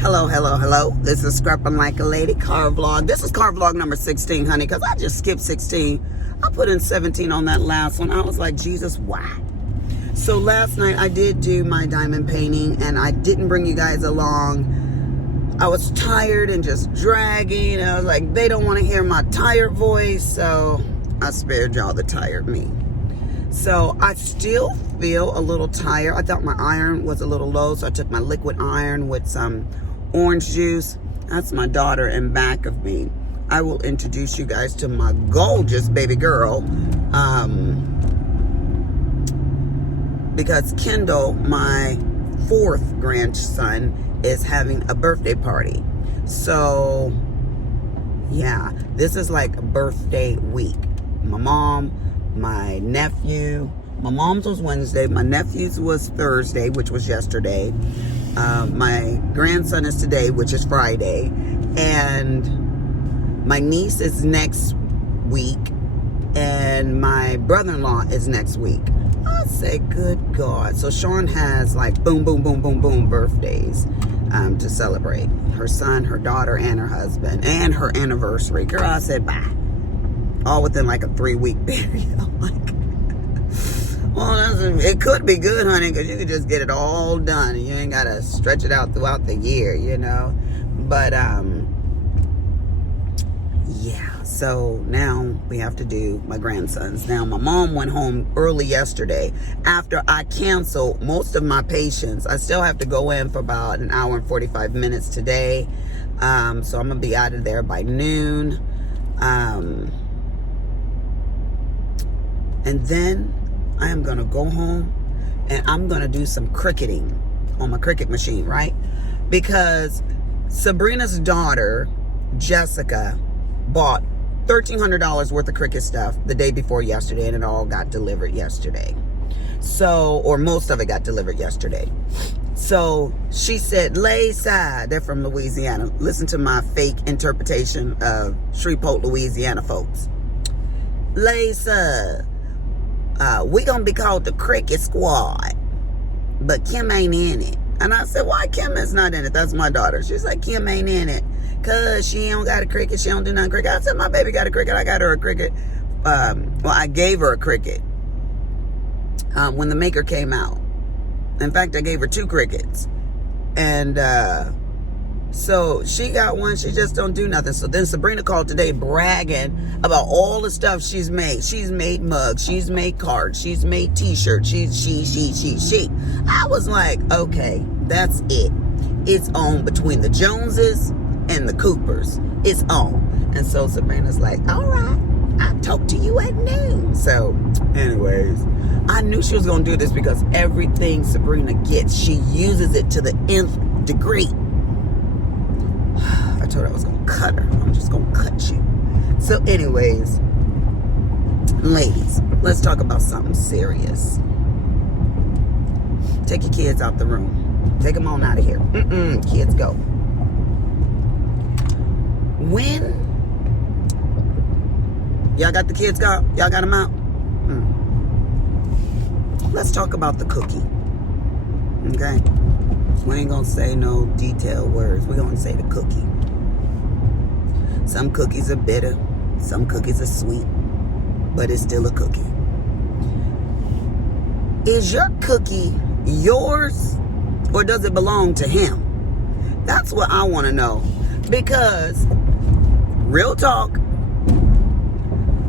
Hello, hello, hello. This is Scrapping Like a Lady car vlog. This is car vlog number 16, honey, because I just skipped 16. I put in 17 on that last one. I was like, Jesus, why? So last night I did do my diamond painting, and I didn't bring you guys along. I was tired and just dragging. I was like, they don't want to hear my tired voice, so I spared y'all the tired me. So I still feel a little tired. I thought my iron was a little low, so I took my liquid iron with some orange juice. That's my daughter in back of me. I will introduce you guys to my gorgeous baby girl. Because Kendall, my fourth grandson, is having a birthday party. So yeah, this is like a birthday week. My mom, my nephew, my mom's was Wednesday, my nephew's was Thursday, which was yesterday. My grandson is today, which is Friday, and my niece is next week, and my brother-in-law is next week. I say, good God. So Sean has like boom, boom, boom, boom, boom birthdays to celebrate. Her son, her daughter, and her husband, and her anniversary. Girl, I said bye. All within like a 3-week period. I'm like, well, it could be good, honey, because you could just get it all done and you ain't got to stretch it out throughout the year, you know. But, yeah, so now we have to do my grandsons. Now, my mom went home early yesterday after I canceled most of my patients. I still have to go in for about an hour and 45 minutes today. So I'm going to be out of there by noon. And then I am going to go home and I'm going to do some cricketing on my Cricut machine, right? Because Sabrina's daughter, Jessica, bought $1,300 worth of Cricut stuff the day before yesterday, and it all got delivered yesterday. So, or most of it got delivered yesterday. So she said, Laysa, they're from Louisiana. Listen to my fake interpretation of Shreveport, Louisiana folks. Laysa, we gonna be called the Cricut Squad, but Kim ain't in it. And I said, why Kim is not in it? That's my daughter. She's like, Kim ain't in it because she don't got a Cricut. She don't do nothing Cricut. I said, my baby got a Cricut. I got her a Cricut. Well, I gave her a Cricut when the maker came out. In fact, I gave her 2 Cricuts. And so she got one. She just don't do nothing. So then Sabrina called today bragging about all the stuff she's made. She's made mugs. She's made cards. She's made t-shirts. She. I was like, okay, that's it. It's on between the Joneses and the Coopers. It's on. And so Sabrina's like, all right, I'll talk to you at noon. So anyways, I knew she was going to do this because everything Sabrina gets, she uses it to the nth degree. I told her I was going to cut her. I'm just going to cut you. So anyways, ladies, let's talk about something serious. Take your kids out the room. Take them on out of here. Kids, go. When y'all got the kids out? Y'all got them out? Let's talk about the cookie. Okay? We ain't gonna say no detailed words. We're gonna say the cookie. Some cookies are bitter. Some cookies are sweet. But it's still a cookie. Is your cookie yours? Or does it belong to him? That's what I want to know. Because, real talk,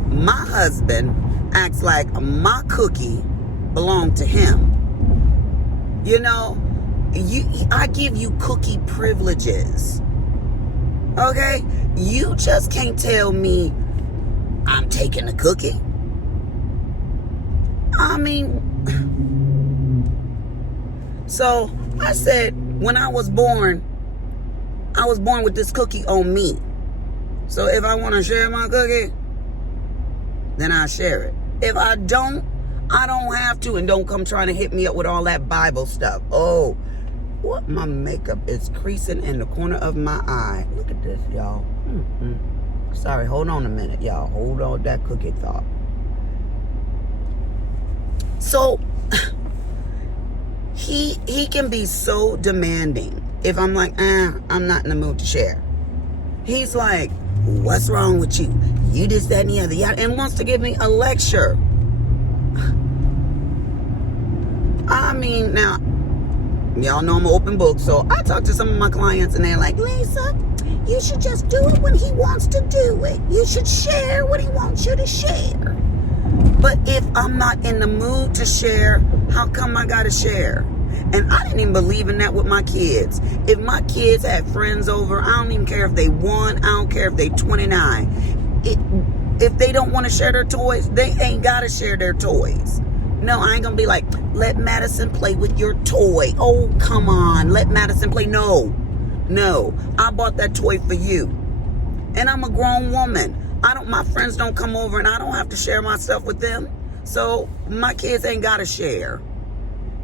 my husband acts like my cookie belonged to him. You know, I give you cookie privileges. Okay? You just can't tell me I'm taking the cookie. I mean, so I said, when I was born with this cookie on me. So if I want to share my cookie, then I share it. If I don't have to, and don't come trying to hit me up with all that Bible stuff. Oh, what? My makeup is creasing in the corner of my eye. Look at this, y'all. Sorry, hold on a minute, y'all. Hold on that cookie thought. So he can be so demanding. if I'm like, I'm not in the mood to share. He's like, what's wrong with you? You this, that, and the other. Yeah, and wants to give me a lecture. I mean, now, y'all know I'm an open book, so I talk to some of my clients and they're like, Lisa, you should just do it when he wants to do it. You should share what he wants you to share. But if I'm not in the mood to share, how come I gotta share? And I didn't even believe in that with my kids. If my kids had friends over, I don't even care if they 1, I don't care if they 29. If they don't want to share their toys, they ain't gotta share their toys. No, I ain't gonna be like, let Madison play with your toy. Oh, come on, let Madison play. No, I bought that toy for you. And I'm a grown woman. My friends don't come over and I don't have to share my stuff with them. So my kids ain't gotta share.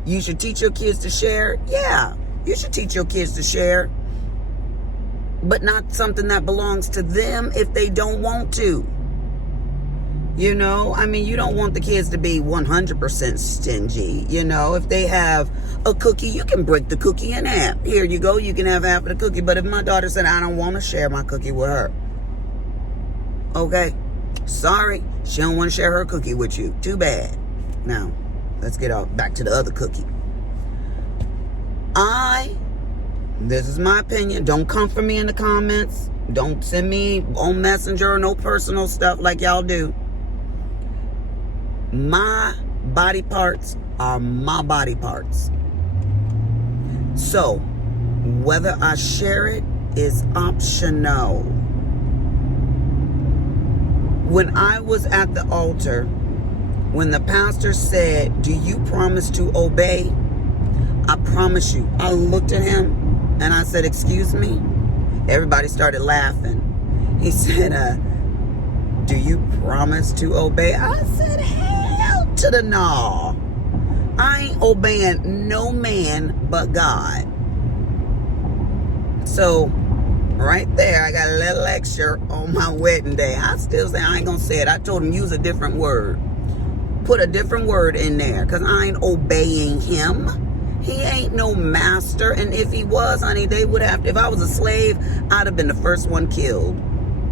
You should teach your kids to share. Yeah, you should teach your kids to share. But not something that belongs to them if they don't want to. You know, I mean, you don't want the kids to be 100% stingy. You know, if they have a cookie, you can break the cookie in half. Here you go, you can have half of the cookie. But if my daughter said, I don't want to share my cookie with her. Okay, sorry, she don't want to share her cookie with you. Too bad. Now, let's get back to the other cookie. This is my opinion. Don't come for me in the comments. Don't send me on Messenger or no personal stuff like y'all do. My body parts are my body parts. So, whether I share it is optional. When I was at the altar, when the pastor said, do you promise to obey? I promise you. I looked at him and I said, excuse me? Everybody started laughing. He said, do you promise to obey? I said, hell to the no. I ain't obeying no man but God. So, right there, I got a little lecture on my wedding day. I still say I ain't gonna say it. I told him use a different word. Put a different word in there, because I ain't obeying him. He ain't no master. And if he was, honey, they would have, if I was a slave, I'd have been the first one killed.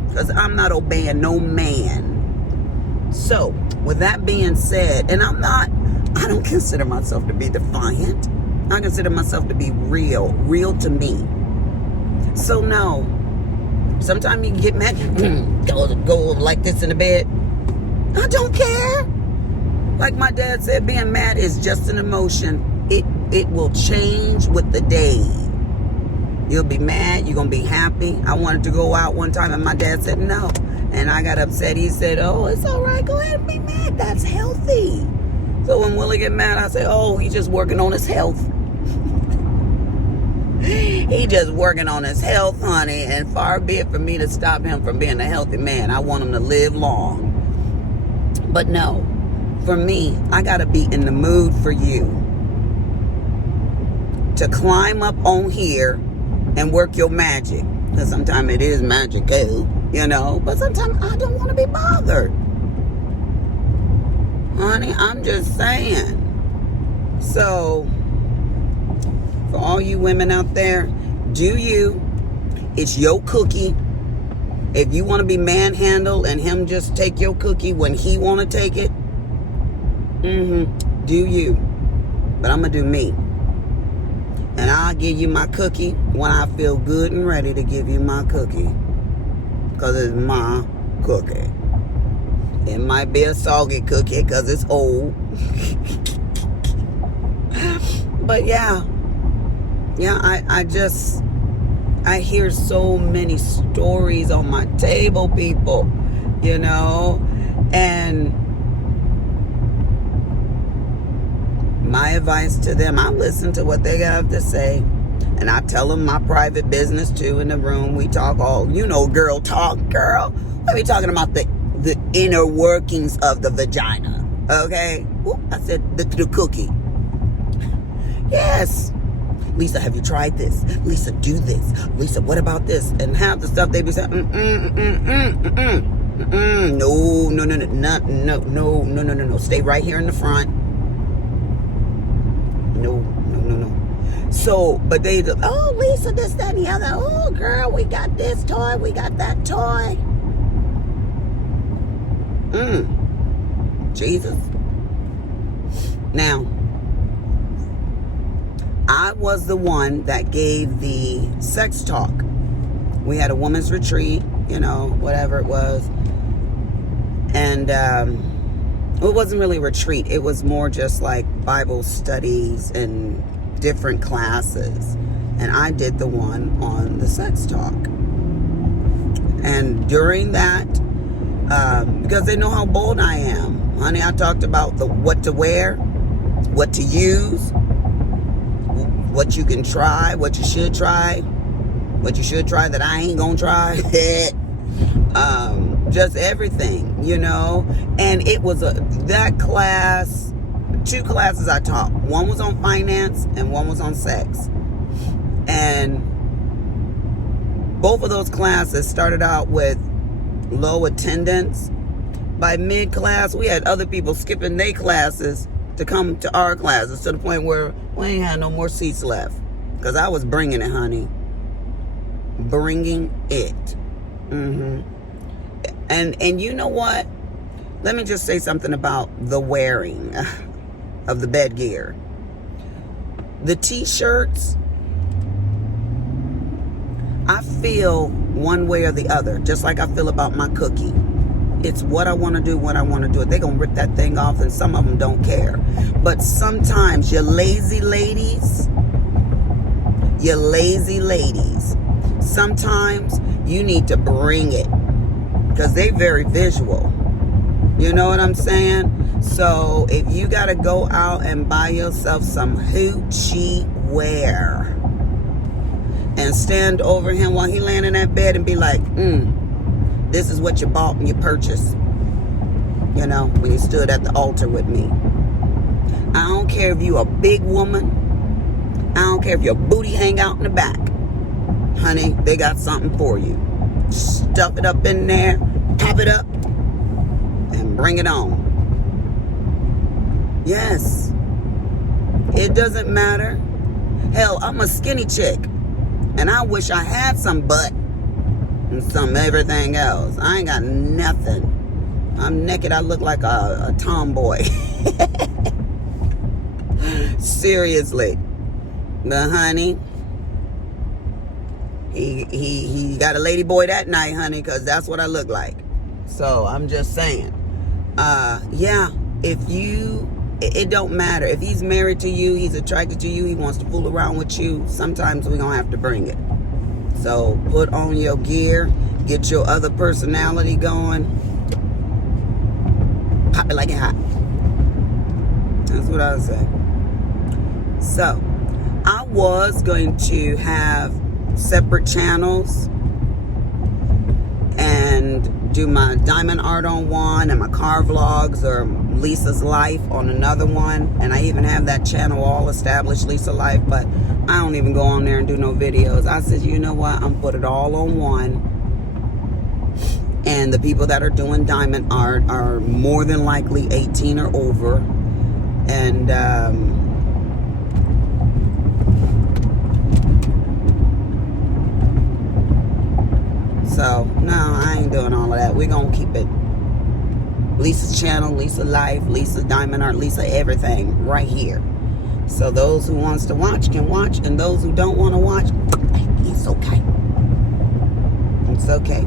Because I'm not obeying no man. So, with that being said, and I don't consider myself to be defiant. I consider myself to be real to me. So no, sometimes you can get mad, go like this in the bed. I don't care. Like my dad said, being mad is just an emotion. It will change with the day. You'll be mad, you're gonna be happy. I wanted to go out one time and my dad said no. And I got upset. He said, oh, it's all right, go ahead and be mad. That's healthy. So when Willie get mad, I say, oh, he's just working on his health. He just working on his health, honey, and far be it for me to stop him from being a healthy man. I want him to live long. But no, for me, I gotta be in the mood for you to climb up on here and work your magic. Because sometimes it is magical, you know, but sometimes I don't want to be bothered. Honey, I'm just saying. So, for all you women out there, do you. It's your cookie. If you want to be manhandled and him just take your cookie when he want to take it, do you. But I'm going to do me. And I'll give you my cookie when I feel good and ready to give you my cookie. Because it's my cookie. It might be a soggy cookie because it's old. But yeah, I hear so many stories on my table, people, you know, and my advice to them, I listen to what they have to say, and I tell them my private business too. In the room, we talk all, girl talk, girl. We'll be talking about the inner workings of the vagina, okay? Ooh, I said the cookie. Yes. Lisa, have you tried this? Lisa, do this. Lisa, what about this? And half the stuff they be saying, no. Stay right here in the front. No. So, but they, oh, Lisa, this, that, and the other. Oh, girl, we got this toy. We got that toy. Jesus. Now, I was the one that gave the sex talk. We had a women's retreat, you know, whatever it was. And it wasn't really a retreat. It was more just like Bible studies and different classes. And I did the one on the sex talk. And during that, because they know how bold I am, honey, I talked about the what to wear, what to use, what you can try, what you should try that I ain't gonna try. Just everything, you know. And it was that class, 2 classes I taught. One was on finance and one was on sex. And both of those classes started out with low attendance. By mid-class, we had other people skipping their classes to come to our classes, to the point where we ain't had no more seats left. Because I was bringing it, honey. Bringing it. And you know what? Let me just say something about the wearing of the bed gear. The t-shirts, I feel one way or the other, just like I feel about my cookie. It's what I want to do when I want to do it. They're going to rip that thing off, and some of them don't care. But sometimes you lazy ladies, sometimes you need to bring it, because they're very visual. You know what I'm saying? So if you got to go out and buy yourself some hoochie wear and stand over him while he laying in that bed and be like, this is what you bought and you purchased. You know, when you stood at the altar with me. I don't care if you a big woman. I don't care if your booty hang out in the back. Honey, they got something for you. Stuff it up in there, pop it up, and bring it on. Yes. It doesn't matter. Hell, I'm a skinny chick. And I wish I had some butt and some everything else. I ain't got nothing. I'm naked. I look like a tomboy. Seriously. But honey, he got a lady boy that night, honey, because that's what I look like. So I'm just saying. Yeah, if you, it don't matter. If he's married to you, he's attracted to you, he wants to fool around with you, sometimes we're going to have to bring it. So put on your gear, get your other personality going, pop it like it hot. That's what I would say. So I was going to have separate channels and do my diamond art on one and my car vlogs or Lisa's life on another one. And I even have that channel all established, Lisa Life, but I don't even go on there and do no videos. I said, you know what, I'm put it all on one. And the people that are doing diamond art are more than likely 18 or over. And so, no, I ain't doing all of that. We're going to keep it Lisa's channel, Lisa Life, Lisa Diamond Art, Lisa everything right here. So those who wants to watch can watch, and those who don't want to watch, it's okay. It's okay.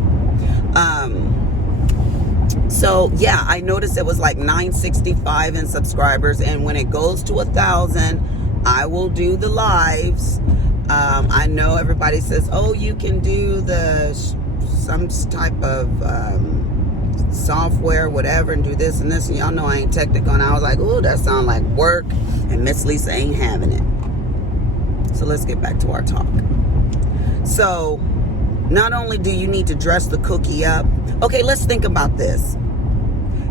So yeah, I noticed it was like 965 in subscribers, and when it goes to 1,000, I will do the lives. I know everybody says, oh, you can do the some type of software, whatever, and do this and this, and y'all know I ain't technical. And I was like, oh, that sounds like work, and Miss Lisa ain't having it. So let's get back to our talk. So not only do you need to dress the cookie up, okay, let's think about this.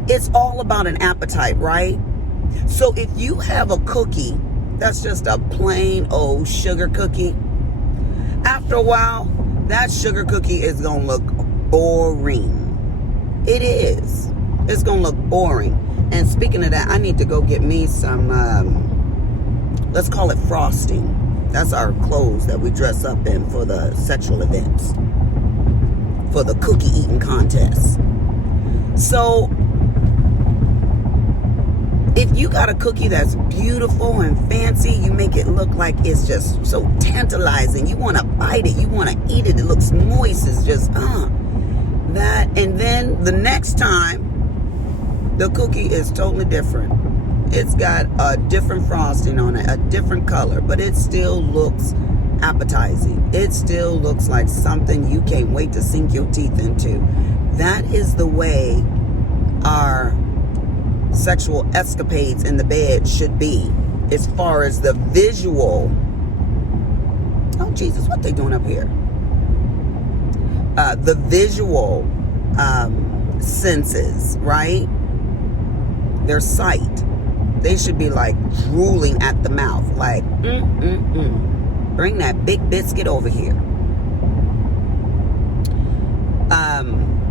It's all about an appetite, right? So if you have a cookie that's just a plain old sugar cookie, after a while, that sugar cookie is going to look boring. It is. It's going to look boring. And speaking of that, I need to go get me some, let's call it frosting. That's our clothes that we dress up in for the sexual events, for the cookie eating contest. So if you got a cookie that's beautiful and fancy, you make it look like it's just so tantalizing. You want to bite it. You want to eat it. It looks moist. It's just, that. And then the next time, the cookie is totally different. It's got a different frosting on it, a different color, but it still looks appetizing. It still looks like something you can't wait to sink your teeth into. That is the way our sexual escapades in the bed should be, as far as the visual. Oh Jesus, what they doing up here? The visual senses, right? Their sight. They should be like drooling at the mouth, like bring that big biscuit over here.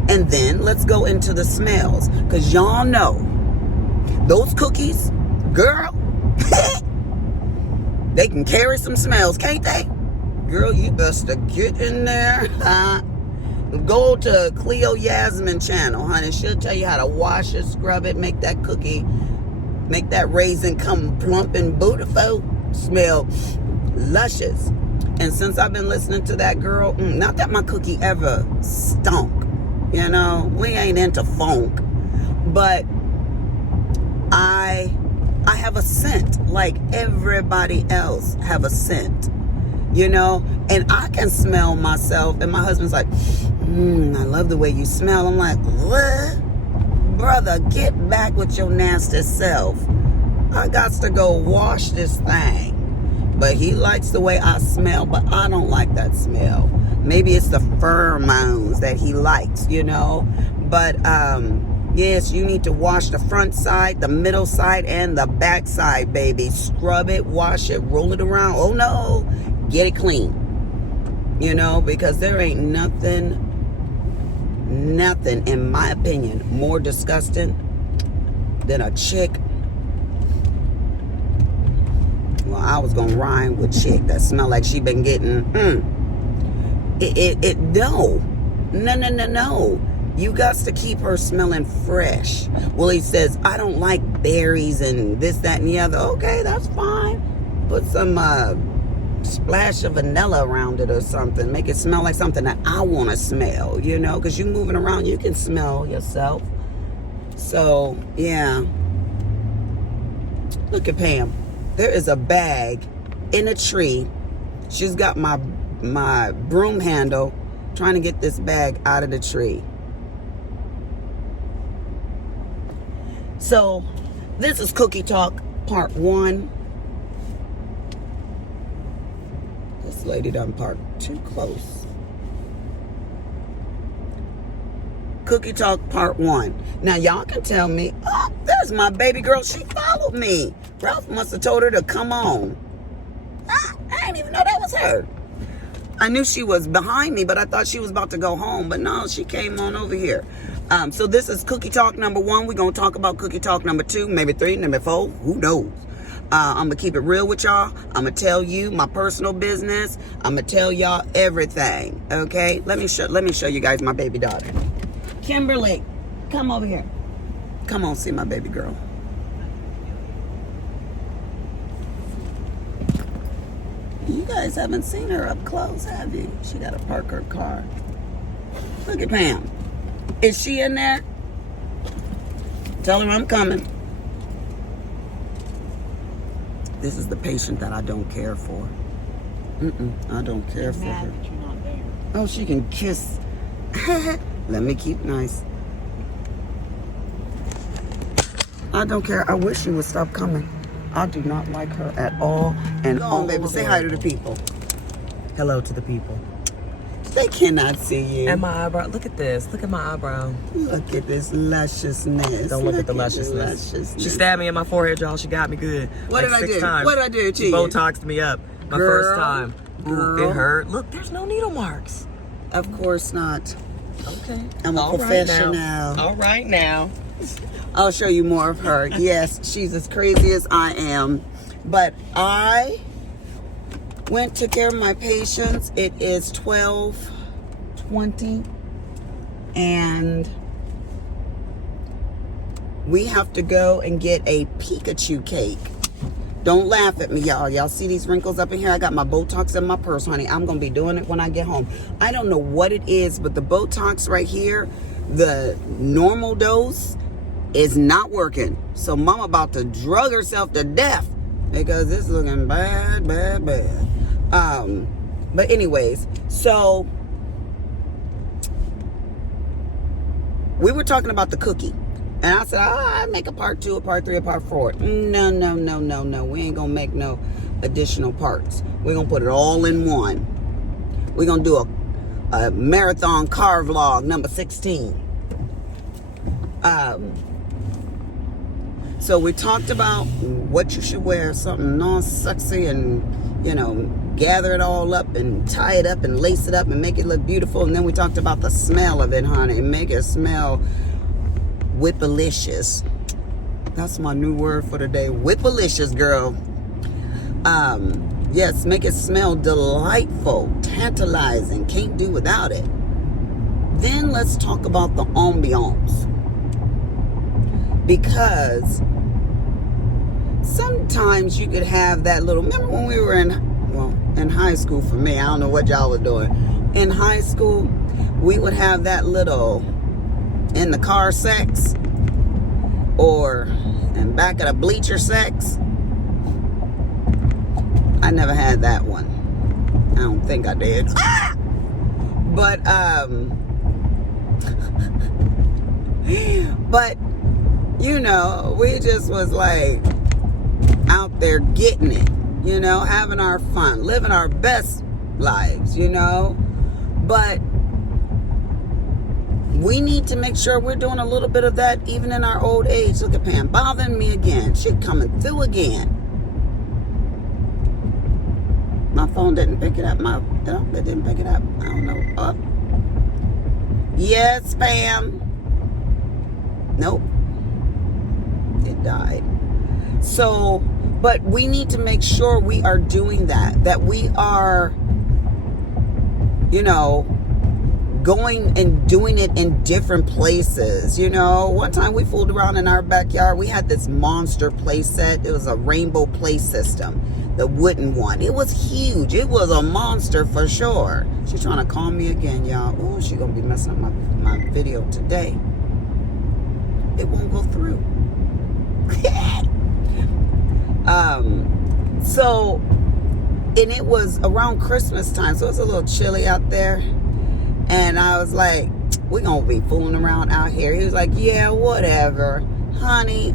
And then let's go into the smells, because y'all know those cookies, girl, they can carry some smells, can't they? Girl, you best to get in there. Go to Cleo Yasmin channel, honey. She'll tell you how to wash it, scrub it, make that cookie, make that raisin come plump and beautiful, smell luscious. And since I've been listening to that girl, not that my cookie ever stunk, you know, we ain't into funk, but I have a scent like everybody else have a scent, you know, and I can smell myself, and my husband's like, I love the way you smell. I'm like, what? Brother, get back with your nasty self. I got to go wash this thing. But he likes the way I smell, but I don't like that smell. Maybe it's the pheromones that he likes, you know. But yes, you need to wash the front side, the middle side, and the back side, baby. Scrub it, wash it, roll it around. Oh no, get it clean. You know, because there ain't nothing, in my opinion, more disgusting than a chick. Well, I was gonna rhyme with chick that smell like she been getting. No. You got to keep her smelling fresh. Well, he says, I don't like berries and this, that, and the other. Okay, that's fine. Put some splash of vanilla around it or something. Make it smell like something that I want to smell, you know, because you moving around, you can smell yourself. So, yeah. Look at Pam. There is a bag in a tree. She's got my broom handle trying to get this bag out of the tree. So, this is Cookie Talk Part 1. This lady done parked too close. Cookie Talk Part 1. Now, y'all can tell me, oh, there's my baby girl. She followed me. Ralph must have told her to come on. I didn't even know that was her. I knew she was behind me, but I thought she was about to go home. But no, she came on over here. So this is Cookie Talk number 1. We're going to talk about Cookie Talk number 2, maybe 3, maybe 4. Who knows? I'm going to keep it real with y'all. I'm going to tell you my personal business. I'm going to tell y'all everything. Okay? Let me show you guys my baby daughter. Kimberly, come over here. Come on, see my baby girl. You guys haven't seen her up close, have you? She got to park her car. Look at Pam. Is she in there? Tell her I'm coming. This is the patient that I don't care for. I don't care for her. That you're not there. Oh, she can kiss. Let me keep nice. I don't care. I wish she would stop coming. I do not like her at all. And oh, baby, say hi to the people. Hello to the people. They cannot see you. And my eyebrow. Look at this. Look at my eyebrow. Look at this lusciousness. Don't look at the lusciousness. She stabbed me in my forehead, y'all. She got me good. What did I do? What did I do to you? Botoxed me up. My first time. Ooh, it hurt. Look, there's no needle marks. Of course not. Okay. I'm a professional. All right now. I'll show you more of her. Yes, she's as crazy as I am. But I took care of my patients. It is 12:20, and we have to go and get a Pikachu cake. Don't laugh at me, y'all. Y'all see these wrinkles up in here? I got my Botox in my purse, honey. I'm going to be doing it when I get home. I don't know what it is, but the Botox right here, the normal dose, is not working. So mama about to drug herself to death because it's looking bad, bad, bad. But anyways, so we were talking about the cookie. And I said, I'd make a part 2, a part 3, a part 4. No. We ain't going to make no additional parts. We're going to put it all in one. We're going to do a marathon car vlog number 16. So we talked about what you should wear, something non-sexy and, gather it all up and tie it up and lace it up and make it look beautiful. And then we talked about the smell of it, honey, and make it smell whippalicious. That's my new word for the day. Whippalicious, girl. Yes, make it smell delightful, tantalizing. Can't do without it. Then let's talk about the ambiance. Because sometimes you could have that little, remember when we were in high school for me, I don't know what y'all were doing. In high school, we would have that little in the car sex or in back of the bleacher sex. I never had that one. I don't think I did. But we just was like out there getting it, having our fun, living our best lives, but we need to make sure we're doing a little bit of that even in our old age. Look at Pam bothering me again. She coming through again. My phone didn't pick it up. It didn't pick it up. I don't know. Oh. Yes, Pam. Nope. It died. So, but we need to make sure we are doing that we are, going and doing it in different places. One time we fooled around in our backyard. We had this monster play set. It was a rainbow play system, the wooden one. It was huge. It was a monster for sure. She's trying to call me again, y'all. Oh, she's going to be messing up my video today. It won't go through. And it was around Christmas time, so it was a little chilly out there. And I was like, we're going to be fooling around out here. He was like, yeah, whatever. Honey,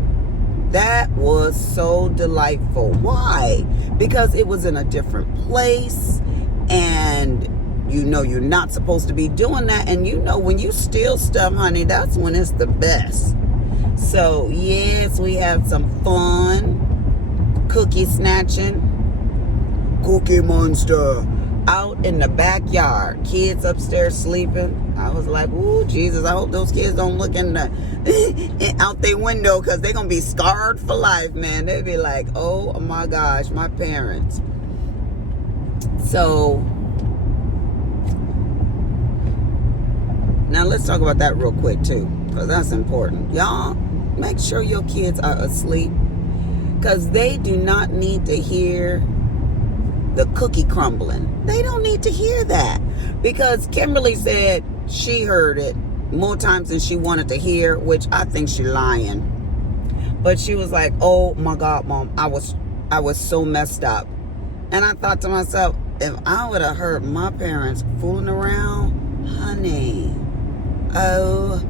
that was so delightful. Why? Because it was in a different place. And you're not supposed to be doing that. And when you steal stuff, honey, that's when it's the best. So, yes, we had some fun. Cookie snatching. Cookie Monster. Out in the backyard. Kids upstairs sleeping. I was like, ooh, Jesus, I hope those kids don't look in the out their window, because they're going to be scarred for life, man. They'd be like, oh my gosh, my parents. So, now let's talk about that real quick too, because that's important. Y'all, make sure your kids are asleep, because they do not need to hear the cookie crumbling. They don't need to hear that, because Kimberly said she heard it more times than she wanted to hear, which I think she's lying. But she was like, oh my God, Mom, I was so messed up. And I thought to myself, if I would have heard my parents fooling around, honey, oh,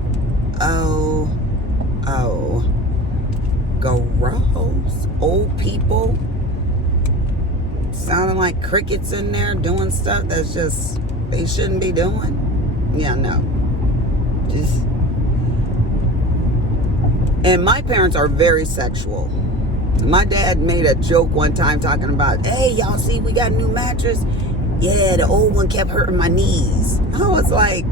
gross. Old people sounding like crickets in there doing stuff that's just they shouldn't be doing. Yeah, no. And my parents are very sexual. My dad made a joke one time talking about, hey, y'all see we got a new mattress? Yeah, the old one kept hurting my knees. I was like,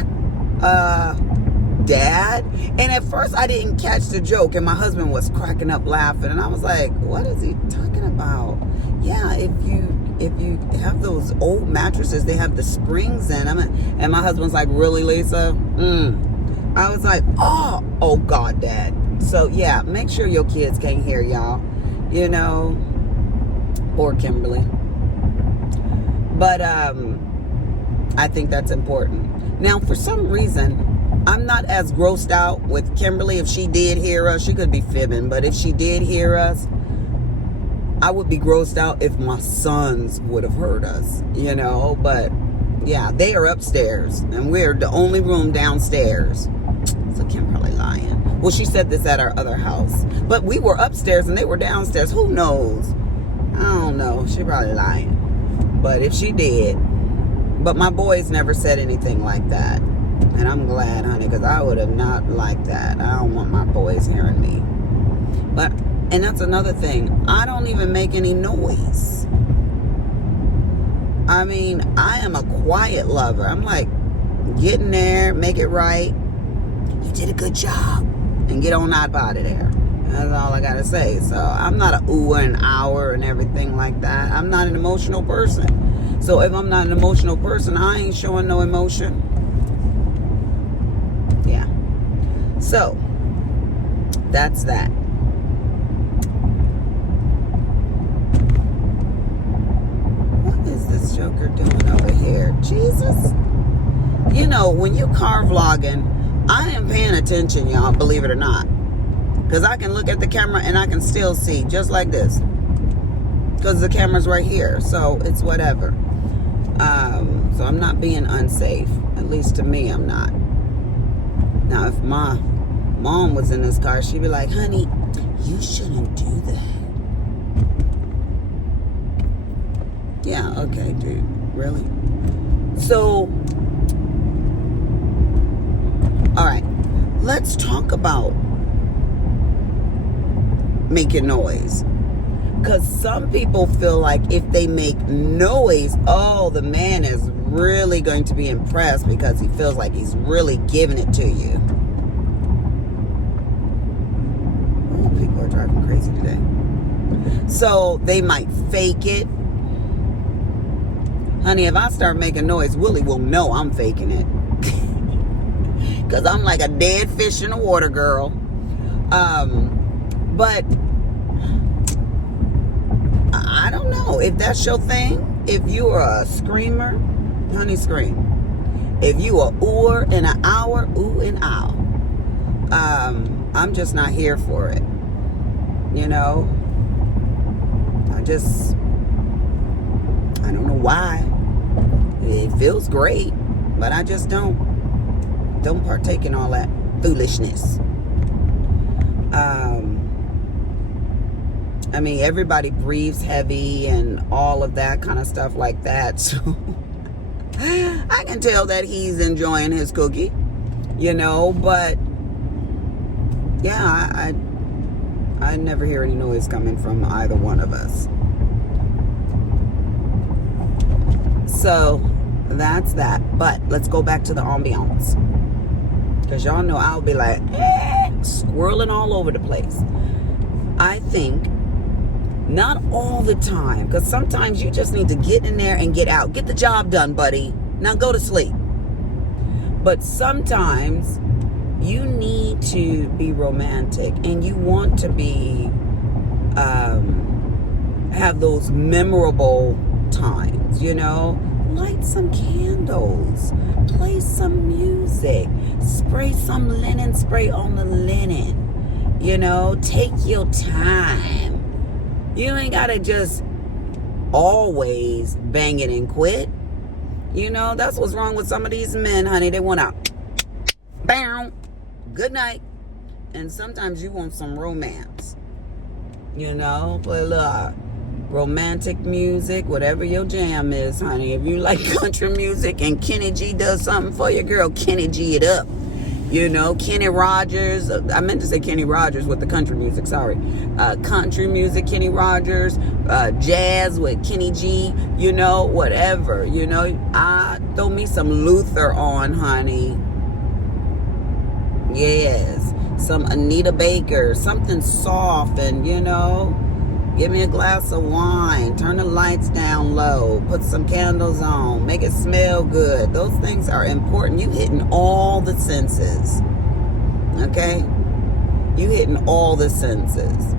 Dad? And at first I didn't catch the joke, and my husband was cracking up laughing, and I was like, what is he talking about? Yeah, if you if you have those old mattresses, they have the springs in them. And my husband's like, really, Lisa? I was like, oh God, Dad. So yeah, make sure your kids can't hear y'all, you know, or Kimberly. But I think that's important. Now, for some reason, I'm not as grossed out with Kimberly. If she did hear us, she could be fibbing, but if she did hear us, I would be grossed out if my sons would have heard us, you know. But yeah, they are upstairs and we're the only room downstairs. So Kim probably lying. Well, she said this at our other house, but we were upstairs and they were downstairs. Who knows? I don't know. She probably lying. But if she did, but my boys never said anything like that. And I'm glad, honey, because I would have not liked that. I don't want my boys hearing me. But, and that's another thing. I don't even make any noise. I mean, I am a quiet lover. I'm like, get in there, make it right. You did a good job. And get on out of there. That's all I got to say. So, I'm not a ooh and hour and everything like that. I'm not an emotional person. So, if I'm not an emotional person, I ain't showing no emotion. Yeah. So, that's that. What is this joker doing over here? Jesus. You know, when you car vlogging, I am paying attention, y'all, believe it or not. Because I can look at the camera and I can still see, just like this. Because the camera's right here, so it's whatever. So I'm not being unsafe. At least to me, I'm not. Now, if my mom was in this car, she'd be like, honey, you shouldn't do that. Yeah, okay, dude. Really? So, all right. Let's talk about making noise. Because some people feel like if they make noise, oh, the man is really going to be impressed because he feels like he's really giving it to you. Oh, people are driving crazy today. So they might fake it. Honey, if I start making noise, Willie will know I'm faking it. Because I'm like a dead fish in the water, girl. But I don't know if that's your thing. If you are a screamer, honey, scream. If you are ooh in an hour, ooh and ow. I'm just not here for it. You know? I don't know why. It feels great, but I just don't partake in all that foolishness. I mean, everybody breathes heavy and all of that kind of stuff like that. So I can tell that he's enjoying his cookie, you know, but yeah, I never hear any noise coming from either one of us. So that's that. But let's go back to the ambiance. Because y'all know I'll be like, squirreling all over the place. I think not all the time, because sometimes you just need to get in there and get out. Get the job done, buddy. Now go to sleep. But sometimes you need to be romantic and you want to be, have those memorable times, you know? Light some candles, play some music, spray some linen spray on the linen, you know? Take your time. You ain't gotta just always bang it and quit. You know, that's what's wrong with some of these men, honey. They want to, bam, good night. And sometimes you want some romance. You know, play a little romantic music, whatever your jam is, honey. If you like country music and Kenny G does something for you, girl, Kenny G it up. You know, Kenny Rogers. I meant to say Kenny Rogers with the country music, sorry. Country music, Kenny Rogers. Jazz with Kenny G. You know, whatever. You know, throw me some Luther on, honey. Yes. Some Anita Baker. Something soft and, you know, Give me a glass of wine. Turn the lights down low. Put some candles on. Make it smell good. Those things are important. You hitting all the senses. Okay? You hitting all the senses.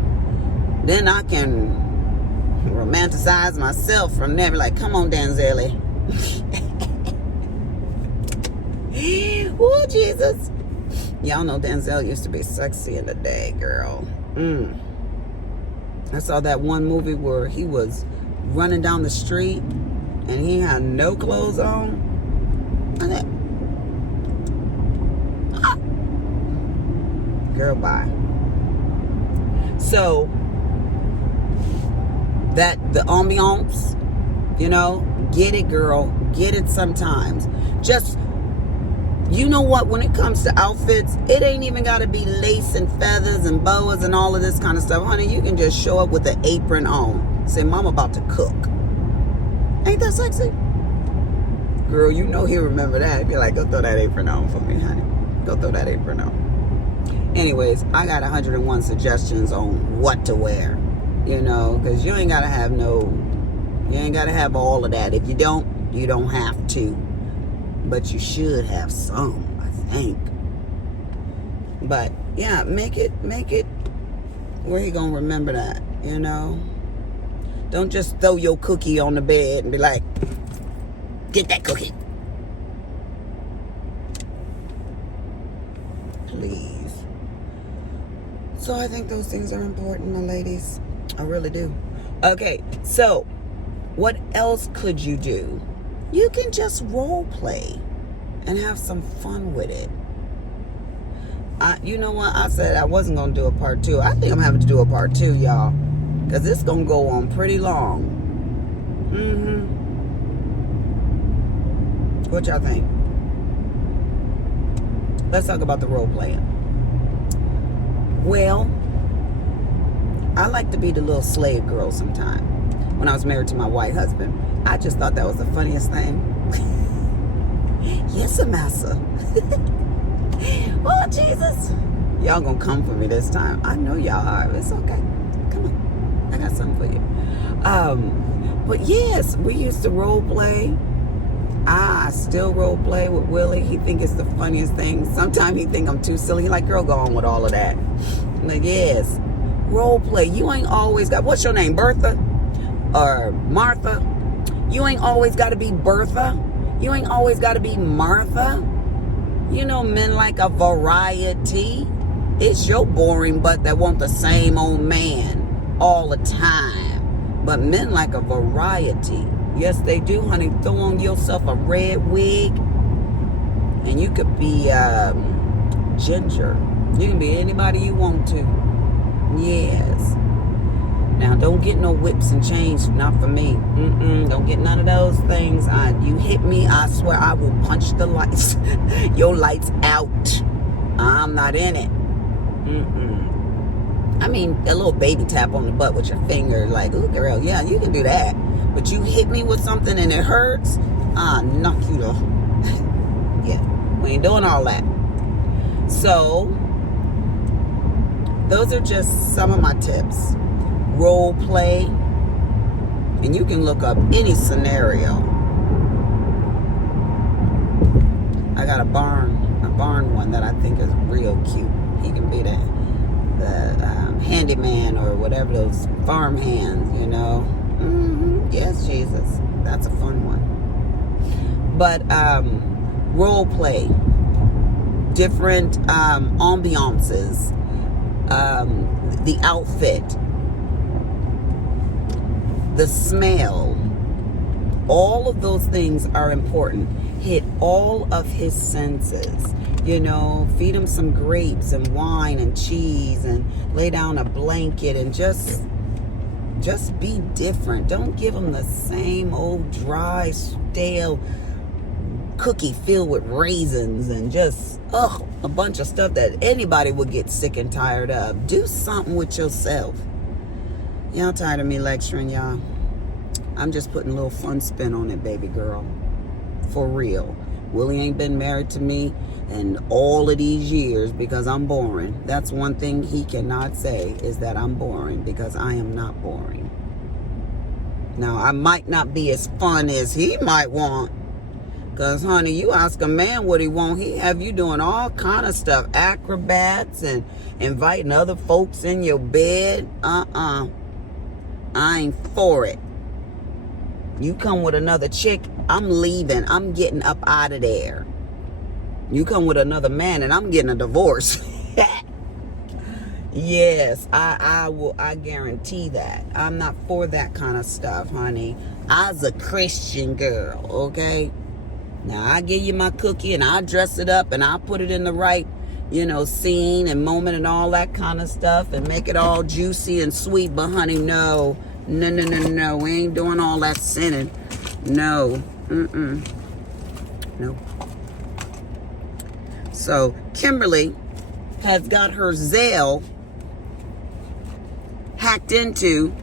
Then I can romanticize myself from there. Be like, come on, Denzel. Oh, Jesus. Y'all know Denzel used to be sexy in the day, girl. I saw that one movie where he was running down the street and he had no clothes on. And girl, bye. So, the ambiance, you know, get it, girl. Get it sometimes. Just, you know what, when it comes to outfits, it ain't even got to be lace and feathers and boas and all of this kind of stuff. Honey, you can just show up with an apron on. Say, Mom about to cook. Ain't that sexy? Girl, you know he'll remember that. Be like, go throw that apron on for me, honey. Go throw that apron on. Anyways, I got 101 suggestions on what to wear. You know, because you ain't got to have all of that. If you don't, you don't have to. But you should have some, I think. But yeah, make it where he gonna remember that, you know? Don't just throw your cookie on the bed and be like, get that cookie. Please. So I think those things are important, my ladies. I really do. Okay, so what else could you do? You can just role play and have some fun with it. You know what? I said I wasn't going to do a part 2. I think I'm having to do a part 2, y'all. Because it's going to go on pretty long. What y'all think? Let's talk about the role playing. Well, I like to be the little slave girl sometime. When I was married to my white husband, I just thought that was the funniest thing. Yes, massa. Oh, Jesus. Y'all gonna come for me this time. I know y'all are. It's okay. Come on. I got something for you. But yes, we used to role play. I still role play with Willie. He think it's the funniest thing. Sometimes he think I'm too silly. He like, girl, go on with all of that. I'm like, yes. Role play. You ain't always got, what's your name, Bertha? Or Martha? You ain't always got to be Bertha. You ain't always got to be Martha. You know, men like a variety. It's your boring butt that want the same old man all the time. But men like a variety. Yes, they do, honey. Throw on yourself a red wig. And you could be Ginger. You can be anybody you want to. Yes. Now, don't get no whips and chains. Not for me. Don't get none of those things. You hit me, I swear I will punch the lights. Your lights out. I'm not in it. I mean, a little baby tap on the butt with your finger. Like, ooh, girl, yeah, you can do that. But you hit me with something and it hurts, I'll knock you the... Yeah, we ain't doing all that. So, those are just some of my tips. Role play, and you can look up any scenario. I got a barn one that I think is real cute. He can be the handyman or whatever, those farm hands, you know. Yes, Jesus, that's a fun one. But role play, different ambiances, the outfit, the smell, all of those things are important. Hit all of his senses. You know, feed him some grapes and wine and cheese and lay down a blanket and just be different. Don't give him the same old dry, stale cookie filled with raisins and just, a bunch of stuff that anybody would get sick and tired of. Do something with yourself. Y'all tired of me lecturing y'all? I'm just putting a little fun spin on it, baby girl. For real. Willie ain't been married to me in all of these years because I'm boring. That's one thing he cannot say, is that I'm boring, because I am not boring. Now, I might not be as fun as he might want. Because, honey, you ask a man what he want, he have you doing all kind of stuff. Acrobats and inviting other folks in your bed. I ain't for it. You come with another chick, I'm leaving. I'm getting up out of there. You come with another man and I'm getting a divorce. Yes, I guarantee that. I'm not for that kind of stuff, honey. I's a Christian girl, okay? Now, I give you my cookie and I dress it up and I put it in the right, scene and moment and all that kind of stuff and make it all juicy and sweet. But, honey, no. We ain't doing all that sinning. No. No. So, Kimberly has got her Zelle hacked into.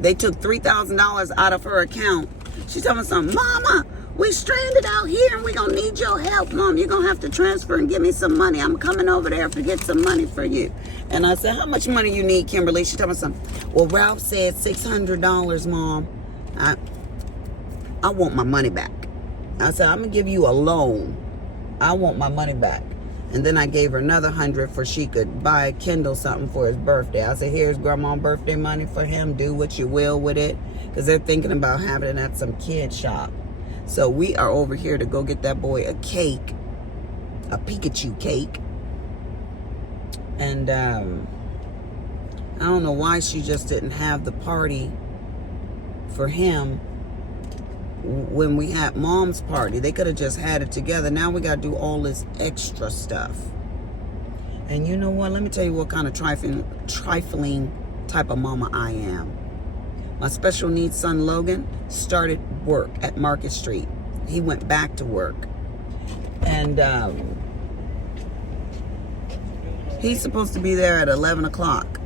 They took $3,000 out of her account. She's telling me something. Mama, we stranded out here and we're going to need your help, Mom. You're going to have to transfer and give me some money. I'm coming over there to get some money for you. And I said, how much money you need, Kimberly? She told me something. Well, Ralph said $600, Mom. I want my money back. I said, I'm going to give you a loan. I want my money back. And then I gave her another $100 for she could buy Kendall something for his birthday. I said, here's grandma's birthday money for him. Do what you will with it. Because they're thinking about having it at some kid shop. So we are over here to go get that boy a cake. A Pikachu cake. And I don't know why she just didn't have the party for him when we had Mom's party. They could have just had it together. Now we got to do all this extra stuff. And you know what? Let me tell you what kind of trifling type of mama I am. My special needs son, Logan, started work at Market Street. He went back to work. And he's supposed to be there at 11 o'clock.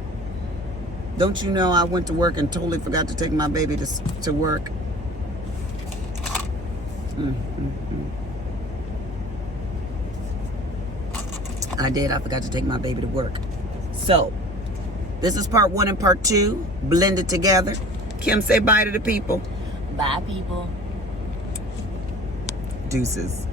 Don't you know I went to work and totally forgot to take my baby to work? I did. I forgot to take my baby to work. So, this is part 1 and part 2 blended together. Kim, say bye to the people. Bye, people. Deuces.